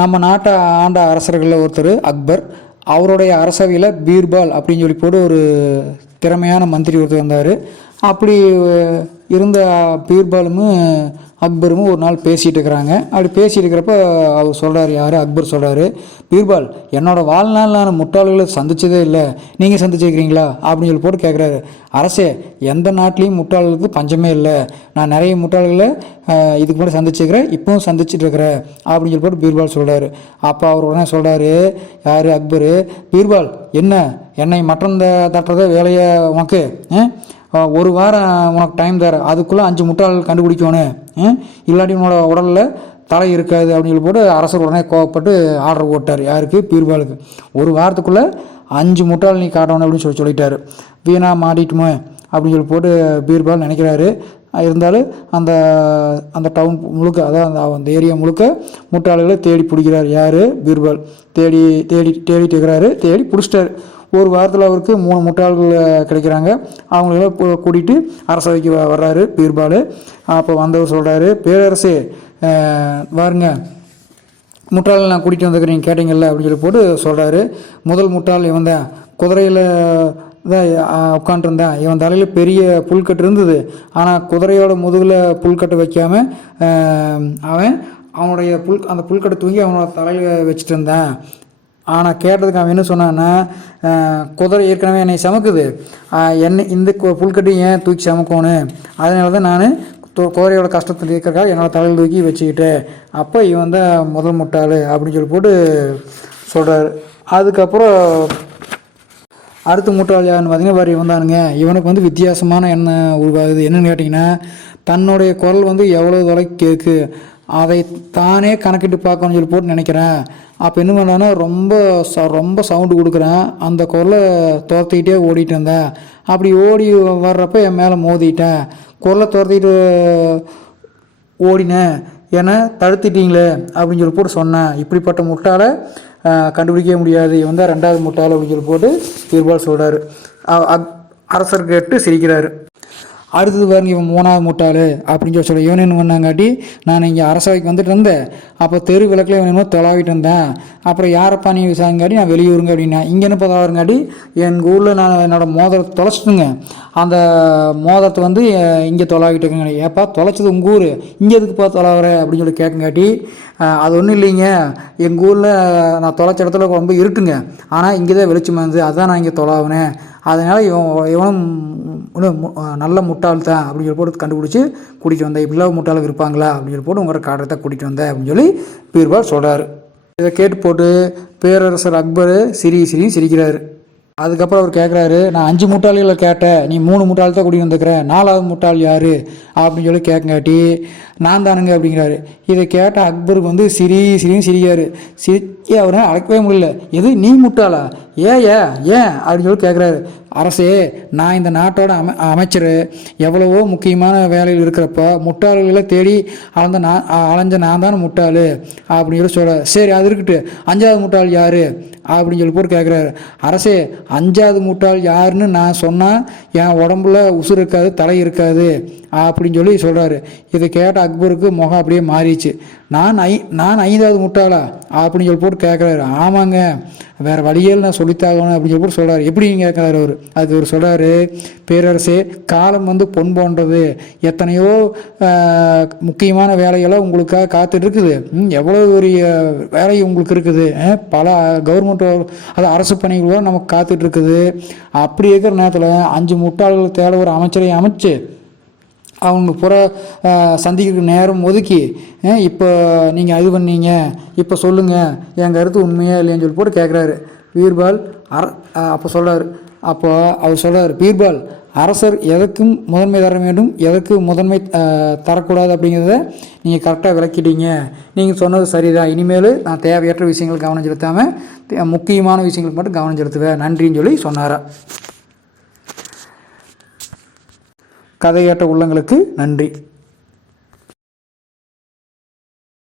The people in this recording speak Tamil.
நம்ம நாட்டை ஆண்ட அரசர்களில் ஒருத்தர் அக்பர். அவருடைய அரசவையில் பீர்பால் அப்படின்னு சொல்லி போட்டு ஒரு திறமையான மந்திரி ஒருத்தர் வந்தார். அப்படி இருந்த பீர்பாலும் அக்பரும் ஒரு நாள் பேசிகிட்டு இருக்கிறாங்க அப்படி பேசிகிட்டு இருக்கிறப்ப அவர் சொல்கிறார் யார்? அக்பர் சொல்கிறாரு பீர்பால் என்னோடய வாழ்நாள் நான் முட்டாள்களை சந்திச்சதே இல்லை. நீங்கள் சந்திச்சிருக்கிறீங்களா? அப்படின்னு சொல்லி போட்டு கேட்குறாரு அரசே எந்த நாட்டிலையும் முட்டாள்களுக்கு பஞ்சமே இல்லை. நான் நிறைய முட்டாள்களை இதுக்கு முன்னாடி சந்திச்சிருக்கிறேன். இப்பவும் சந்திச்சுட்டு இருக்கிறேன் அப்படின்னு சொல்லி போட்டு பீர்பால் சொல்கிறாரு அப்போ அவர் உடனே சொல்கிறாரு யார்? அக்பர்? பீர்பால் என்ன? என்னை மட்டம் தட்டுறத வேலையை உனக்கு ஒரு வாரம் உனக்கு டைம் தரேன் அதுக்குள்ளே அஞ்சு முட்டாள் கண்டுபிடிக்கணும் இல்லாட்டி உன்னோட உடலில் தலை இருக்காது அப்படின்னு சொல்லி போட்டு அரசர் உடனே கோவப்பட்டு ஆர்டர் போட்டார். யாருக்கு? பீர்பாலுக்கு. ஒரு வாரத்துக்குள்ளே அஞ்சு முட்டாள் நீ காட்டணும் அப்படின்னு சொல்லி சொல்லிட்டாரு. வீணா மாட்டிட்டுமே? அப்படின்னு சொல்லி போட்டு பீர்பால் நினைக்கிறாரு. இருந்தாலும் அந்த அந்த டவுன் முழுக்க அதாவது அந்த அந்த ஏரியா முழுக்க முட்டாள்களை தேடி பிடிக்கிறார் யார்? பீர்பால். தேடி தேடி தேடிட்டு இருக்கிறாரு. தேடி பிடிச்சிட்டாரு. ஒரு வாரத்தில் அவருக்கு மூணு முட்டாள்கள் கிடைக்கிறாங்க. அவங்களெல்லாம் கூட்டிகிட்டு அரசவைக்கு வ- வர்றாரு பீர்பால். அப்போ வந்தவர் சொல்கிறாரு பேரரசே பாருங்க வாருங்க. முட்டாள் நான் கூட்டிகிட்டு வந்துக்கிறீங்க கேட்டீங்கல்ல அப்படின்னு சொல்லி போட்டு சொல்கிறாரு முதல் முட்டாள் இவன் தான். குதிரையில் தான் உட்காண்ட்ருந்தேன் இவன் தலையில் பெரிய புல்கட்டு இருந்தது. ஆனால் குதிரையோட முதுகில் புல்கட்டு வைக்காம அவன் அவனுடைய புல் அந்த புல்கட்டை தூங்கி அவனோட தலையில் வச்சுட்டு இருந்தேன். ஆனால் கேட்டதுக்கு அவன் என்ன சொன்னான்னா குதிரை ஏற்கனவே என்னை சமக்குது. என்னை இந்த கு- ஏன் தூக்கி சமக்கணும் அதனால தான் நான் குதிரையோட கஷ்டத்தில் இருக்கிறக்காக என்னோட தலையில் தூக்கி வச்சுக்கிட்டேன். அப்போ இவன் தான் முதல் முட்டாள் அப்படின்னு சொல்லி போட்டு சொல்கிறாரு அதுக்கப்புறம் அடுத்த முட்டாள் யாருன்னு பார்த்தீங்கன்னா வேறு இவன் தானுங்க இவனுக்கு வந்து வித்தியாசமான எண்ணம் உருவாகுது? என்னன்னு கேட்டிங்கன்னா தன்னுடைய குரல் வந்து எவ்வளோ தொலைக்கு கேட்கு அதை தானே கணக்கிட்டு பார்க்கணும்னு சொல்லி போட்டு நினைக்கிறேன். அப்போ என்ன பண்ணான்னா ரொம்ப ச ரொம்ப சவுண்டு கொடுக்குறேன். அந்த குரலை துரத்திக்கிட்டே ஓடிட்டு இருந்தேன். அப்படி ஓடி வர்றப்ப என் மேலே மோதிட்டேன். குரலை துரத்திட்டு ஓடினேன். ஏன்னா தடுத்துட்டீங்களே அப்படின்னு சொல்லி போட்டு சொன்னேன். இப்படிப்பட்ட முட்டாளை கண்டுபிடிக்கவே முடியாது. இவன் தான் ரெண்டாவது முட்டாள் அப்படின்னு சொல்லி போட்டு பீர்பால் சொல்கிறாரு அரசர் கேட்டு சிரிக்கிறாரு. அடுத்தது பாருங்க இவன் மூணாவது முட்டாள் அப்படின்னு சொல்லி சொல்ல இவன் என்ன பண்ணாங்காட்டி நான் இங்கே அரசவைக்கு வந்துட்டு இருந்தேன். அப்போ தெரு விளக்கில் இவன் என்னமோ தொலாவிட்டு இருந்தேன். அப்புறம் யாரப்பா நீ விசாரிங்காட்டி நான் வெளியூருங்க அப்படின்னா இங்கே என்ன எங்கள் ஊரில் நான் என்னோடய மோதிரத்தை தொலைச்சிட்டுங்க. அந்த மோதிரத்தை வந்து இங்கே தொலாவிட்டு இருக்கேங்க. ஏப்பா தொலைச்சது உங்கள் ஊர். இங்கே எதுக்குப்பா தொலாவுற? அப்படின்னு சொல்லி கேட்குங்காட்டி அது ஒன்றும் இல்லைங்க. எங்கள் ஊரில் நான் தொலைச்ச இடத்துல ரொம்ப இருட்டுங்க ஆனால் இங்கே தான் வெளிச்சமாக இருந்தது. அதான் நான் இங்கே தொலாவினேன். அதனால் இவன் இவனும் இன்னும் நல்ல முட்டாள் தான் அப்படின்னு சொல்லி போட்டு கண்டுபிடிச்சி கூட்டிகிட்டு வந்தேன். இப்படிலாம் முட்டாளுக்கு இருப்பாங்களா? அப்படின்னு சொல்லி போட்டு உங்களோட காட்டுறதை கூட்டிகிட்டு வந்தேன் அப்படின்னு சொல்லி பீர்பால் சொல்கிறார் இதை கேட்டு போட்டு பேரரசர் அக்பர் சிரி சிரி சிரிக்கிறாரு. அதுக்கப்புறம் அவர் கேட்குறாரு நான் அஞ்சு முட்டாளிகளை கேட்டேன். நீ மூணு முட்டாள் தான் கூட்டிட்டு வந்துக்கிற நாலாவது முட்டாள் யார்? அப்படின்னு சொல்லி கேட்கங்காட்டி நான் தானுங்க அப்படிங்கிறாரு. இதை கேட்ட அக்பருக்கு வந்து சிரி சிரின்னு சிரிக்காரு சிரிக்க அவரை அடக்கவே முடியல. எது நீ முட்டாளா? ஏ ஏன் ஏன்? அப்படின்னு சொல்லி கேட்குறாரு அரசே நான் இந்த நாட்டோட அமை அமைச்சர் எவ்வளவோ முக்கியமான வேலையில் இருக்கிறப்ப முட்டாள்களை தேடி அளந்த நான் அலைஞ்ச நான் தானே முட்டாள் அப்படின்னு சொல்லி சொல்ல சரி அது இருக்கட்டு அஞ்சாவது முட்டாள் யார் அப்படின்னு சொல்லி போட்டு கேட்குறாரு அரசே அஞ்சாவது முட்டாள் யாருன்னு நான் சொன்னால் என் உடம்புல உசுறு இருக்காது தலை இருக்காது அப்படின்னு சொல்லி சொல்கிறாரு இதை கேட்ட அக்பருக்கு முகம் அப்படியே மாறிடுச்சு. நான் ஐ நான் ஐந்தாவது முட்டாளா அப்படின்னு சொல்லி போட்டு கேட்குறாரு ஆமாங்க வேறு வழியில் நான் சொல்லித்தாகணும் அப்படின்னு சொல்லி சொல்கிறார் சொல்கிறாரு எப்படின்னு கேட்குறாரு அவர்? அது அவர் சொல்கிறாரு பேரரசே காலம் வந்து பொன் போன்றது. எத்தனையோ முக்கியமான வேலையெல்லாம் உங்களுக்காக காத்துட்டு இருக்குது. ம், எவ்வளோ ஒரு வேலை உங்களுக்கு இருக்குது? பல கவர்மெண்ட் அது அரசு பணிகளோ நமக்கு காத்துட்டு இருக்குது. அப்படி இருக்கிற நேரத்தில் அஞ்சு முட்டாள்கள் தேட ஒரு அமைச்சரை அமைச்சு அவங்க புற சந்திக்கிற நேரம் ஒதுக்கி இப்போ நீங்கள் இது பண்ணீங்க இப்போ சொல்லுங்கள் என் கருத்து உண்மையாக இல்லையான்னு சொல்லி போட்டு கேட்குறாரு பீர்பால் அர அப்போ சொல்கிறார் அப்போ அவர் சொல்கிறார் பீர்பால் அரசர் எதற்கும் முதன்மை தர வேண்டும் எதற்கு முதன்மை தரக்கூடாது அப்படிங்கிறத நீங்கள் கரெக்டாக விளக்கிட்டீங்க. நீங்கள் சொன்னது சரிதான். இனிமேல் நான் தேவையற்ற விஷயங்கள் கவனம் செலுத்தாமல் முக்கியமான விஷயங்களுக்கு மட்டும் கவனம் செலுத்துவேன். நன்றின்னு சொல்லி சொன்னாரா. கதை கேட்ட உள்ளங்களுக்கு நன்றி.